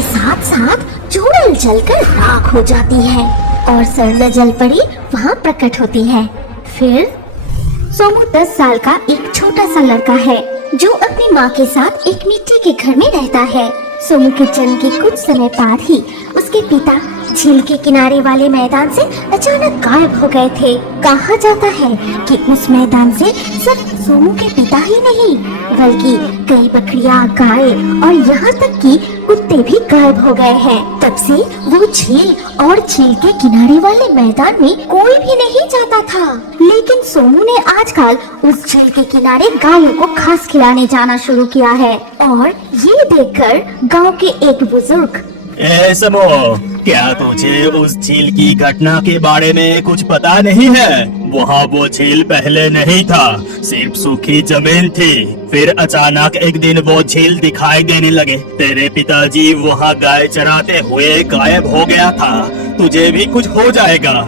के साथ साथ चूड़ल जलकर राख हो जाती है और सरला जल परी वहाँ प्रकट होती है। फिर सोमू 10 साल का एक छोटा सा लड़का है जो अपनी माँ के साथ एक मिट्टी के घर में रहता है। सोमू के जन्म के कुछ समय बाद ही उसके पिता झील के किनारे वाले मैदान से अचानक गायब हो गए थे। कहा जाता है कि उस मैदान से सिर्फ सोमू के पिता ही नहीं बल्कि कई बकरियां, गाय और यहाँ तक कि कुत्ते भी गायब हो गए हैं। तब से वो झील और झील के किनारे वाले मैदान में कोई भी नहीं जाता था। लेकिन सोमू ने आजकल उस झील के किनारे गायों को घास खिलाने जाना शुरू किया है और ये देखकर गांव के एक बुजुर्ग, ए समो, क्या तुझे उस झील की घटना के बारे में कुछ पता नहीं है? वहाँ वो झील पहले नहीं था, सिर्फ सूखी जमीन थी। फिर अचानक एक दिन वो झील दिखाई देने लगे। तेरे पिताजी वहाँ गाय चराते हुए गायब हो गया था। तुझे भी कुछ हो जाएगा।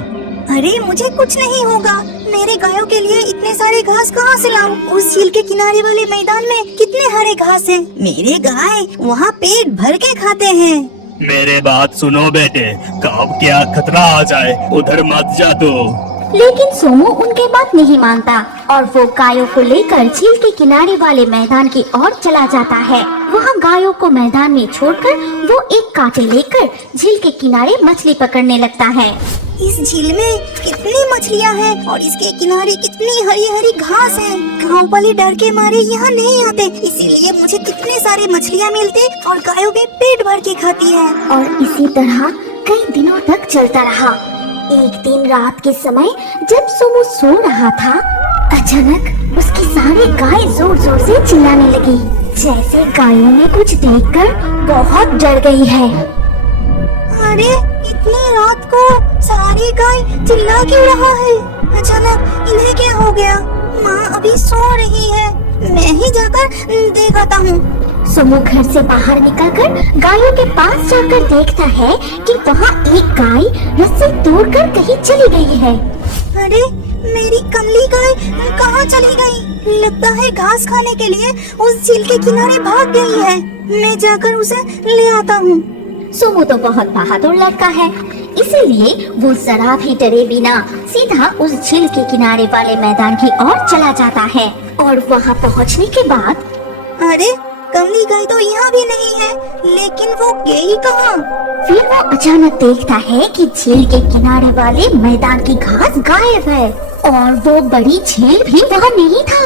अरे मुझे कुछ नहीं होगा। मेरे गायों के लिए इतने सारे घास कहाँ से लाऊं? उस झील के किनारे वाले मैदान में कितने हरे घास हैं। मेरे गाय वहाँ पेट भर के खाते हैं। मेरे बात सुनो बेटे, कब क्या खतरा आ जाए उधर मत जा तू। लेकिन सोमू उनके बात नहीं मानता और वो गायों को लेकर झील के किनारे वाले मैदान की ओर चला जाता है। वहाँ गायों को मैदान में छोड़कर वो एक कांटे लेकर झील के किनारे मछली पकड़ने लगता है। इस झील में कितनी मछलियाँ हैं और इसके किनारे कितनी हरी हरी घास है। गाँव वाले डर के मारे यहाँ नहीं आते, इसीलिए मुझे कितने सारे मछलियाँ मिलती और गायों भी पेट भर के खाती है। और इसी तरह कई दिनों तक चलता रहा। एक दिन रात के समय जब सोमू सो रहा था, अचानक उसकी सारी गाय जोर जोर से चिल्लाने लगी, जैसे गायों ने कुछ देखकर बहुत डर गई है। अरे इतनी रात को सारी गाय चिल्ला क्यों रहा है? अचानक इन्हें क्या हो गया? माँ अभी सो रही है, मैं ही जाकर देख आता हूँ। सोमू घर से बाहर निकलकर गायों के पास जाकर देखता है कि वहाँ एक गाय रस्सी तोड़कर कहीं चली गई है। अरे मेरी कमली गाय कहाँ चली गई? लगता है घास खाने के लिए उस झील के किनारे भाग गई है। मैं जाकर उसे ले आता हूँ। सोमू तो बहुत बहादुर लड़का है, इसीलिए वो जरा भी डरे बिना सीधा उस झील के किनारे वाले मैदान की ओर चला जाता है। और वहाँ पहुँचने के बाद अरे कमली गाय तो यहाँ भी नहीं है, लेकिन वो गई कहाँ? फिर वो अचानक देखता है कि झील के किनारे वाले मैदान की घास गायब है और वो बड़ी झील भी वहाँ नहीं था।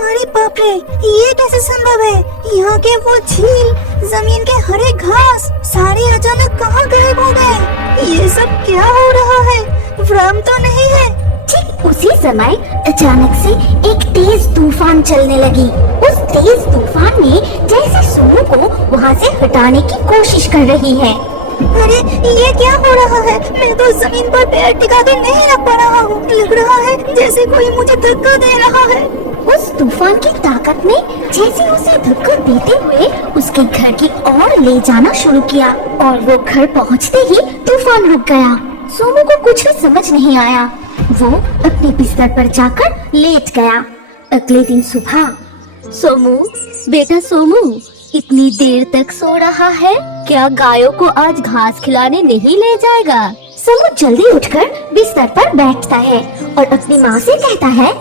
अरे बाप रे, ये कैसे संभव है? यहाँ के वो झील, जमीन के हरे घास सारे अचानक कहाँ गायब हो गए? ये सब क्या हो रहा है? भ्रम तो नहीं है? ठीक उसी समय अचानक से एक तेज तूफान चलने लगी। उस तेज तूफान ने जैसे सोमू को वहाँ से हटाने की कोशिश कर रही है। अरे ये क्या हो रहा है? मैं तो जमीन पर पैर टिका कर नहीं रख पा रहा हूँ। लग रहा है जैसे कोई मुझे धक्का दे रहा है। उस तूफान की ताकत ने जैसे उसे धक्का देते हुए उसके घर की ओर ले जाना शुरू किया और वो घर पहुँचते ही तूफान रुक गया। सोमू को कुछ भी समझ नहीं आया। वो अपने बिस्तर पर जाकर लेट गया। अगले दिन सुबह, सोमू, बेटा सोमू, इतनी देर तक सो रहा है? क्या गायों को आज घास खिलाने नहीं ले जाएगा? सोमू जल्दी उठकर बिस्तर पर बैठता है और अपनी माँ से कहता है,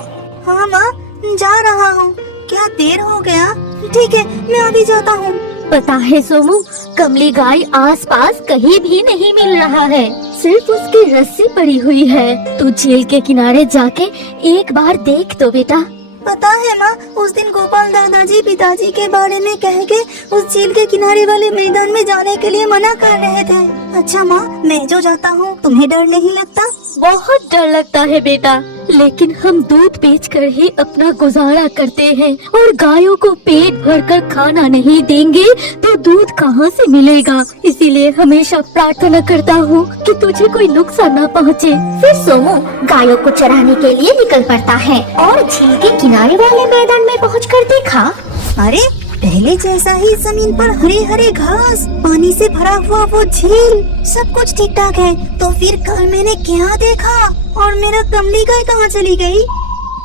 हाँ माँ, जा रहा हूँ। क्या देर हो गया? ठीक है, मैं अभी जाता हूँ। पता है सोमू, कमली गाय आसपास कहीं भी नहीं मिल रहा है, सिर्फ उसकी रस्सी पड़ी हुई है। तू झील के किनारे जाके एक बार देख तो बेटा। पता है माँ, उस दिन गोपाल दादाजी पिताजी के बारे में कह के उस झील के किनारे वाले मैदान में जाने के लिए मना कर रहे थे। अच्छा माँ, मैं जो जाता हूँ, तुम्हें डर नहीं लगता? बहुत डर लगता है बेटा, लेकिन हम दूध बेचकर ही अपना गुजारा करते हैं और गायों को पेट भरकर खाना नहीं देंगे तो दूध कहाँ से मिलेगा। इसीलिए हमेशा प्रार्थना करता हूँ कि तुझे कोई नुकसान न पहुँचे। फिर सोमू गायों को चराने के लिए निकल पड़ता है और झील के किनारे वाले मैदान में पहुंचकर देखा, अरे पहले जैसा ही जमीन पर हरे हरे घास, पानी से भरा हुआ वो झील, सब कुछ ठीक ठाक है। तो फिर कल मैंने क्या देखा और मेरा कमली गाय कहाँ चली गई?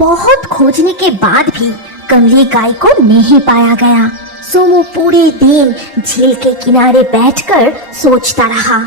बहुत खोजने के बाद भी कमली गाय को नहीं पाया गया। सोमू पूरे दिन झील के किनारे बैठकर सोचता रहा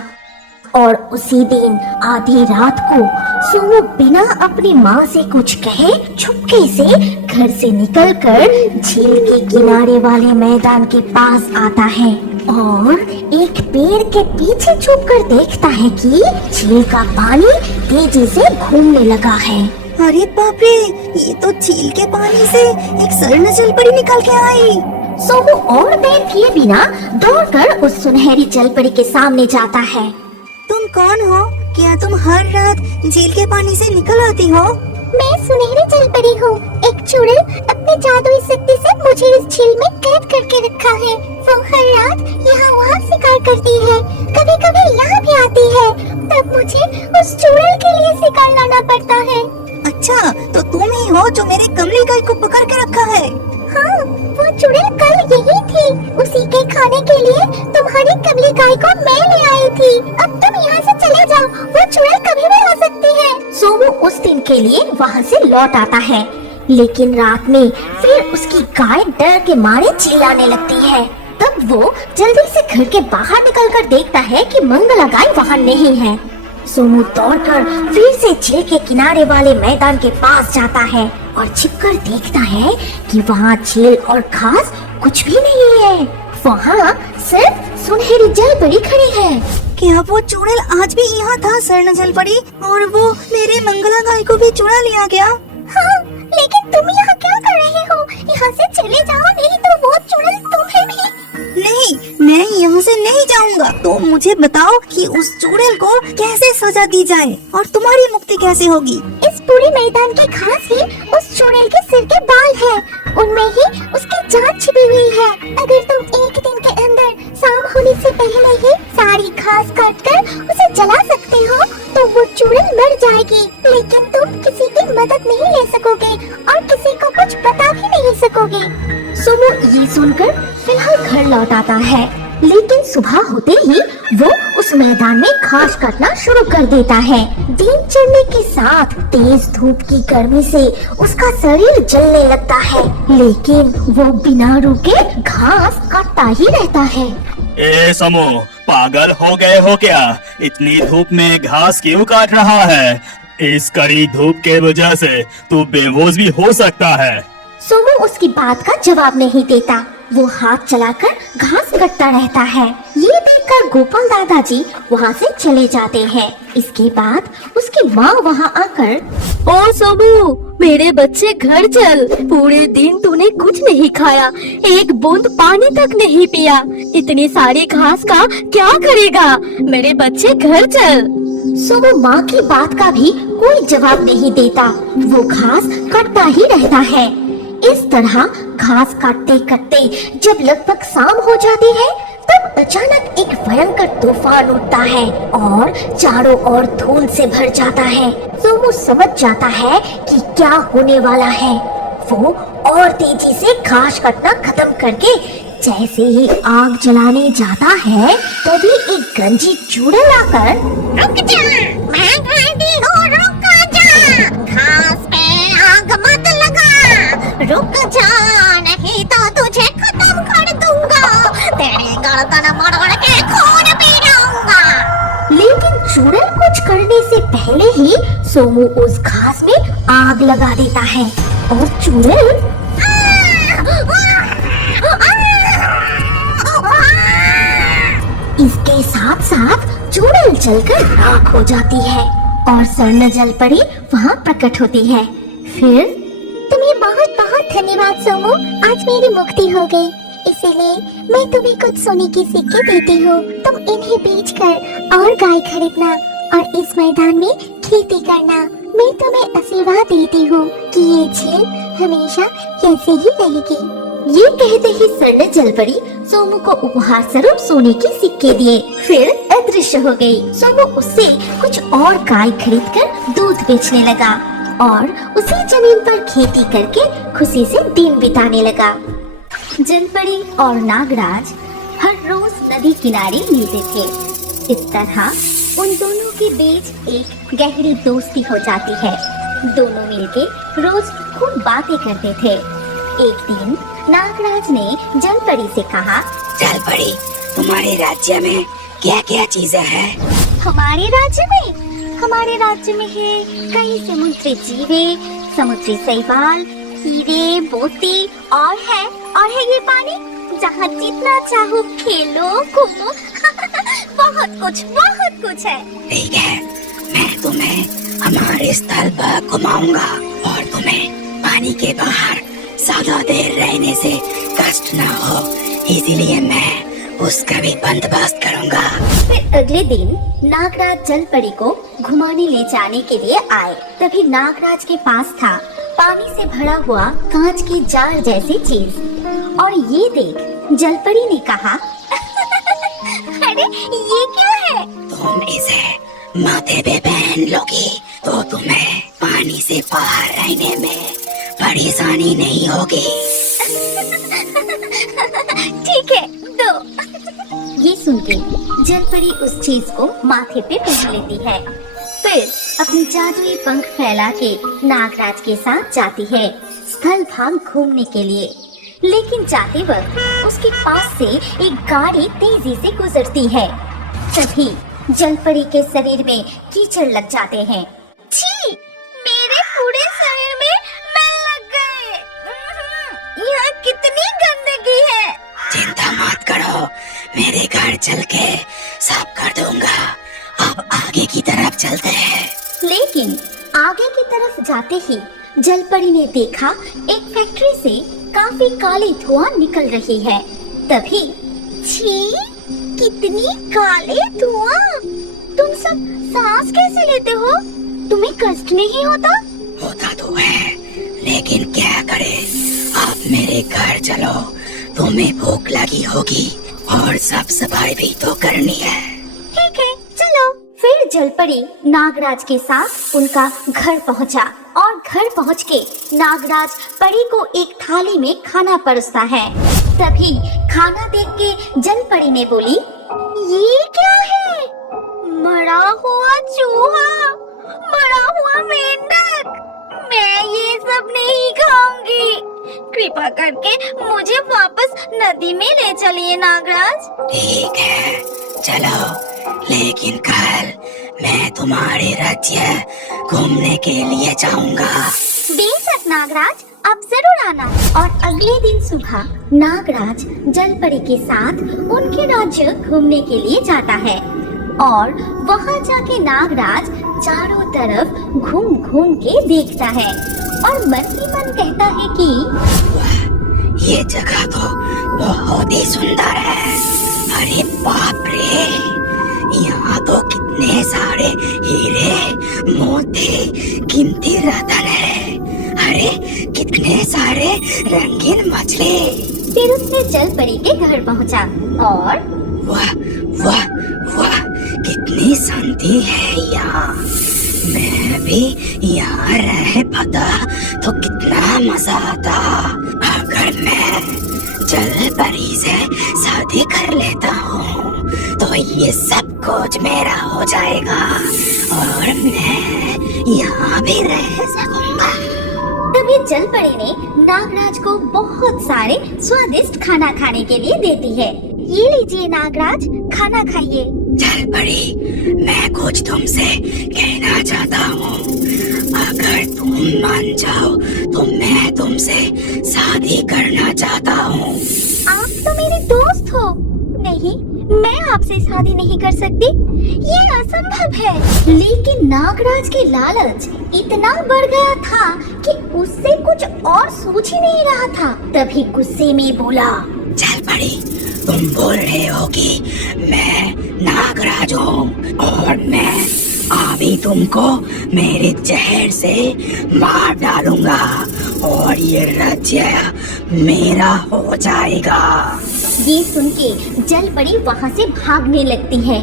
और उसी दिन आधी रात को सोमू बिना अपनी माँ से कुछ कहे चुपके से घर से निकलकर झील के किनारे वाले मैदान के पास आता है और एक पेड़ के पीछे छुपकर देखता है कि झील का पानी तेजी से घूमने लगा है। अरे बाप रे, ये तो झील के पानी से एक स्वर्ण जलपरी निकल के आई। सोमू और देर किए बिना दौड़कर उस सुनहरी जलपरी के सामने जाता है। तुम कौन हो? क्या तुम हर रात झील के पानी से निकल आती हो? मैं सुनहरी जलपरी हूँ। एक चुड़ैल अपनी जादुई शक्ति से मुझे इस झील में कैद करके रखा है। वो हर रात यहाँ वहाँ शिकार करती है, कभी कभी यहाँ भी आती है। तब मुझे उस चुड़ैल के लिए शिकार लाना पड़ता है। अच्छा, तो तुम ही हो जो मेरे कमली गाय को पकड़ के रखा है? हाँ, वो चुड़ैल कल यही थी। उसी के खाने के लिए तुम्हारी कमली गाय को मैं ले आई थी। अब तुम यहाँ से चले जाओ, वो चुड़ैल कभी भी आ सकती है। सोमू उस दिन के लिए वहाँ से लौट आता है, लेकिन रात में फिर उसकी गाय डर के मारे चिल्लाने लगती है। तब वो जल्दी से घर के बाहर निकलकर देखता है कि मंगला गाय वहाँ नहीं है। सोमू दौड़कर फिर से झील के किनारे वाले मैदान के पास जाता है और छिपकर देखता है कि वहाँ झील और घास कुछ भी नहीं है। वहाँ सिर्फ सुनहरी जलपरी खड़ी है। क्या वो चुड़ैल आज भी यहाँ था स्वर्ण जलपरी, और वो मेरे मंगला गाय को भी चुरा लिया गया? हाँ, लेकिन तुम यहाँ क्या कर रहे हो? यहाँ से चले जाओ, नहीं तो वो चुड़ैल तुम्हें भी। नहीं, मैं यहाँ से नहीं जाऊँगा। तो मुझे बताओ कि उस चुड़ैल को कैसे सजा दी जाए और तुम्हारी मुक्ति कैसे होगी? इस पूरे मैदान के घास ही उस चुड़ैल के सिर के बाल हैं। उनमें ही उसकी जान छिपी हुई है। अगर तुम एक दिन के अंदर शाम होने से पहले ही सारी घास काटकर उसे जला सकते हो तो वो चुड़ैल मर जाएगी। लेकिन तुम किसी की मदद नहीं ले सकोगे और किसी को कुछ बता भी नहीं सकोगे। सोमू ये सुनकर फिलहाल घर लौट आता है, लेकिन सुबह होते ही वो उस मैदान में घास काटना शुरू कर देता है। दिन चढ़ने के साथ तेज धूप की गर्मी से उसका शरीर जलने लगता है, लेकिन वो बिना रुके घास काटता ही रहता है। ए समू, पागल हो गए हो क्या? इतनी धूप में घास क्यों काट रहा है? इस कड़ी धूप के वजह से तू बेहोश भी हो सकता है। सोमू उसकी बात का जवाब नहीं देता। वो हाथ चलाकर घास काटता रहता है। ये देखकर गोपाल दादाजी वहाँ से चले जाते हैं। इसके बाद उसकी माँ वहाँ आकर, ओ सोमू, मेरे बच्चे घर चल। पूरे दिन तूने कुछ नहीं खाया, एक बूंद पानी तक नहीं पिया। इतनी सारी घास का क्या करेगा? मेरे बच्चे घर चल। सोमू माँ की बात का भी कोई जवाब नहीं देता। वो घास काटता ही रहता है। इस तरह घास काटते काटते जब लगभग शाम हो जाती है, तब अचानक एक भयंकर तूफान उठता है और चारों ओर धूल से भर जाता है। सोमू समझ जाता है कि क्या होने वाला है। वो और तेजी से घास काटना खत्म करके जैसे ही आग जलाने जाता है, तभी एक गंजी चुड़ैल आकर, रुक जा, मैं रेडी हूँ, रुक जा, घास पे आग मत लगा, रुक जा, नहीं तो तुझे खत्म कर दूंगा, तेरी गर्दन मरोड़ के खून पी जाऊंगा। लेकिन चुड़ैल कुछ करने से पहले ही सोमू उस घास में आग लगा देता है और चुड़ैल इसके साथ साथ चुड़ैल जलकर राख हो जाती है और स्वर्ण जलपरी वहाँ प्रकट होती है। फिर तुम्हें बहुत बहुत धन्यवाद सोमू, आज मेरी मुक्ति हो गई। इसीलिए मैं तुम्हें कुछ सोने की सिक्के देती हूँ। तुम इन्हें बेचकर और गाय खरीदना और इस मैदान में खेती करना। मैं तुम्हें आशीर्वाद देती हूँ कि ये झील हमेशा ऐसे ही रहेगी। ये कहते ही स्वर्ण जलपरी सोमू को उपहार स्वरूप सोने के सिक्के दिए, फिर अदृश्य हो गई। सोमू उससे कुछ और गाय खरीदकर दूध बेचने लगा और उसी जमीन पर खेती करके खुशी से दिन बिताने लगा। जलपरी और नागराज हर रोज नदी किनारे मिलते थे। इस तरह उन दोनों के बीच एक गहरी दोस्ती हो जाती है। दोनों मिलके रोज खूब बातें करते थे। एक दिन नागराज ने जलपरी से कहा, जलपरी, तुम्हारे राज्य में क्या क्या चीजें हैं? हमारे राज्य में है कई समुद्री जीवे, समुद्री शैवाल, हीरे, मोती और है ये पानी, जहाँ जितना चाहो खेलो घूमो। बहुत कुछ है। ठीक है, मैं तुम्हें हमारे स्थल पर घुमाऊंगा और तुम्हें पानी के बाहर ज्यादा देर रहने से कष्ट न हो, इसीलिए मैं उसका भी बंदोबस्त करूंगा। फिर अगले दिन नागराज जलपरी को घुमाने ले जाने के लिए आए। तभी नागराज के पास था पानी से भरा हुआ कांच की जार जैसी चीज, और ये देख जलपरी ने कहा, अरे ये क्या है? तुम इसे माथे पे पहन लोगी तो तुम्हें पानी से बाहर रहने में परेशानी नहीं होगी। ठीक है, दो। ये सुन के जलपरी उस चीज को माथे पे पहन लेती है। फिर अपनी जादुई पंख फैला के नागराज के साथ जाती है स्थल भाग घूमने के लिए। लेकिन जाते वक्त उसके पास से एक गाड़ी तेजी से गुजरती है। तभी जलपरी के शरीर में कीचड़ लग जाते हैं। छी, मेरे पूरे शरीर में मैल लग गए। यहाँ कितनी गंदगी है। चिंता मत करो, मेरे घर चल के साफ कर दूंगा। अब आगे की तरफ चलते हैं। लेकिन आगे की तरफ जाते ही जलपरी ने देखा एक फैक्ट्री से काफी काली धुआं निकल रही है। तभी, छी, कितनी काले धुआं! तुम सब सांस कैसे लेते हो? तुम्हें कष्ट नहीं होता? होता तो है, लेकिन क्या करे, आप मेरे घर चलो, तुम्हें भूख लगी होगी और साफ सफाई भी तो करनी है। ठीक है, चलो। फिर जलपरी नागराज के साथ उनका घर पहुंचा और घर पहुंच के नागराज परी को एक थाली में खाना परोसता है। तभी खाना देख के जलपरी ने बोली, ये क्या है? मरा हुआ चूहा, मरा हुआ मेंढक, मैं ये सब नहीं खाऊंगी। कृपा करके मुझे वापस नदी में ले चलिए नागराज। ठीक है, चलो, लेकिन कल मैं तुम्हारे राज्य घूमने के लिए जाऊंगा। बेशक नागराज, आप जरूर आना। और अगले दिन सुबह नागराज जलपरी के साथ उनके राज्य घूमने के लिए जाता है और वहाँ जाके नागराज चारों तरफ घूम घूम के देखता है और मन ही मन कहता है कि वाह, ये जगह तो बहुत ही सुंदर है। अरे बाप रे, यहाँ तो कितने सारे हीरे, मोती, कीमती रत्न है। अरे कितने सारे रंगीन मछली। फिर उसने जलपरी के घर पहुँचा और वाह वाह वाह, कितनी शांति है यहाँ। मैं भी यहाँ रह पाता तो कितना मजा आता। अगर मैं जलपरी से शादी कर लेता हूँ तो ये सब कुछ मेरा हो जाएगा और मैं यहाँ भी रह सकूंगा। तभी जलपरी ने नागराज को बहुत सारे स्वादिष्ट खाना खाने के लिए देती है। ये लीजिए नागराज, खाना खाइए। जलपरी, मैं कुछ तुमसे कहना चाहता हूँ। अगर तुम मान जाओ तो मैं तुमसे शादी करना चाहता हूँ। आप तो मेरे दोस्त हो। नहीं, मैं आपसे शादी नहीं कर सकती, ये असंभव है। लेकिन नागराज की लालच इतना बढ़ गया था कि उससे कुछ और सोच ही नहीं रहा था। तभी गुस्से में बोला, जलपरी, तुम बोल रहे हो कि मैं नागराज हूँ और मैं अभी तुमको मेरे जहर से मार डालूंगा और ये राज्य मेरा हो जाएगा। ये सुन के जलपरी वहाँ से भागने लगती है,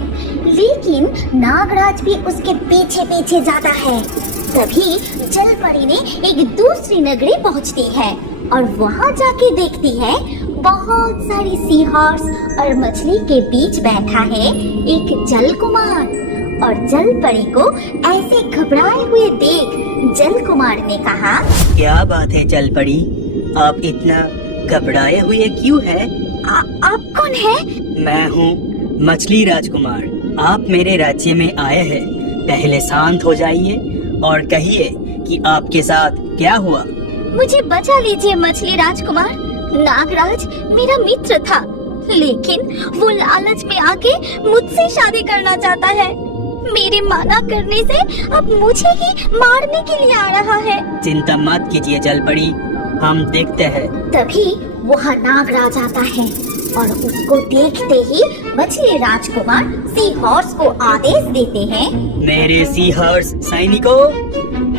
लेकिन नागराज भी उसके पीछे पीछे जाता है। तभी जलपरी ने एक दूसरी नगरी पहुँचती है और वहाँ जाके देखती है बहुत सारी सी हॉर्स और मछली के बीच बैठा है एक जल कुमार। और जलपरी को ऐसे घबराए हुए देख जल कुमार ने कहा, क्या बात है जलपरी, आप इतना घबराए हुए क्यों है? आप कौन है? मैं हूँ मछली राजकुमार। आप मेरे राज्य में आए हैं। पहले शांत हो जाइए और कहिए कि आपके साथ क्या हुआ। मुझे बचा लीजिए मछली राजकुमार। नागराज मेरा मित्र था, लेकिन वो लालच में आके मुझसे शादी करना चाहता है। मेरे माना करने से अब मुझे ही मारने के लिए आ रहा है। चिंता मत कीजिए जलपरी, हम देखते हैं। तभी वहाँ नागराज आता है और उसको देखते ही मछली राजकुमार सी हॉर्स को आदेश देते हैं, मेरे सी हॉर्स सैनिकों,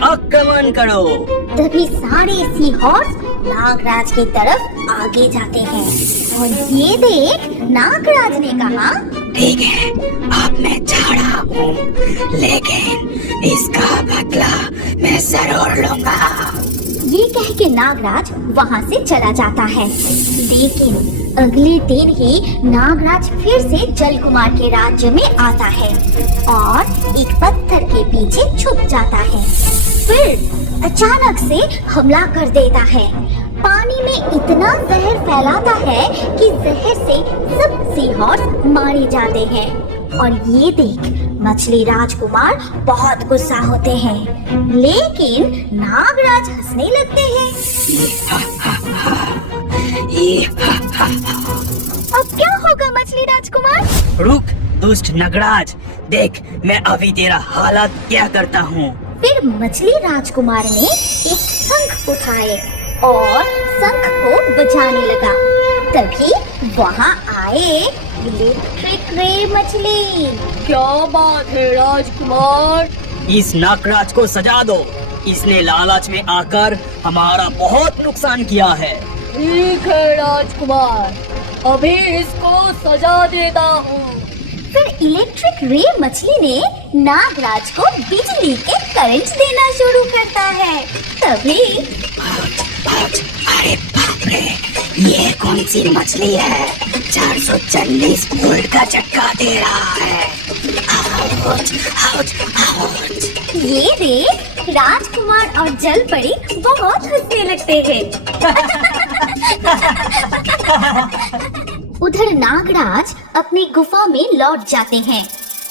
आक्रमण करो। तभी सारे सी हॉर्स नागराज की तरफ आगे जाते हैं और ये देख नागराज ने कहा, ठीक है, अब मैं झाड़ा हूँ, लेकिन इसका बदला मैं जरूर लूंगा। ये कह के नागराज वहाँ से चला जाता है। लेकिन अगले दिन ही नागराज फिर से जलकुमार के राज्य में आता है और एक पत्थर के पीछे छुप जाता है। फिर अचानक से हमला कर देता है। पानी में इतना जहर फैलाता है कि जहर से सब सी हॉर्स मारे जाते हैं। और ये देख मछली राजकुमार बहुत गुस्सा होते हैं, लेकिन नागराज हंसने लगते हैं। अब क्या होगा मछली राजकुमार? रुक दुष्ट नगराज, देख मैं अभी तेरा हालत क्या करता हूँ। फिर मछली राजकुमार ने एक शंख उठाए और शंख को बजाने लगा। तभी वहाँ आए इलेक्ट्रिक रे मछली। क्या बात है राजकुमार? इस नागराज को सजा दो। इसने लालच में आकर हमारा बहुत नुकसान किया है। ठीक है राजकुमार, अभी इसको सजा देता हूँ। फिर इलेक्ट्रिक रे मछली ने नागराज को बिजली के करंट देना शुरू करता है। तभी अरे बाप रे, ये कौन सी मछली है? 440 वोल्ट का झटका दे रहा है। Ouch, ouch, ouch. ये देख राजकुमार और जलपरी बहुत हंसने लगते हैं। उधर नागराज अपनी गुफा में लौट जाते हैं।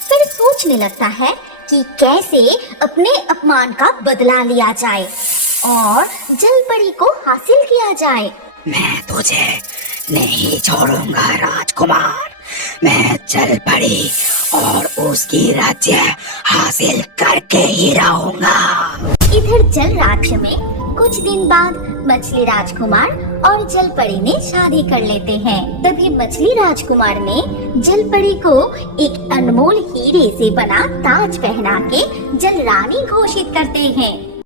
फिर सोचने लगता है कि कैसे अपने अपमान का बदला लिया जाए और जलपरी को हासिल किया जाए। मैं तुझे नहीं छोड़ूंगा राजकुमार। मैं जलपरी और उसकी राज्य हासिल करके ही रहूंगा। इधर जल राज्य में कुछ दिन बाद मछली राजकुमार और जलपरी ने शादी कर लेते हैं। तभी मछली राजकुमार ने जलपरी को एक अनमोल हीरे से बना ताज पहना के जल रानी घोषित करते हैं।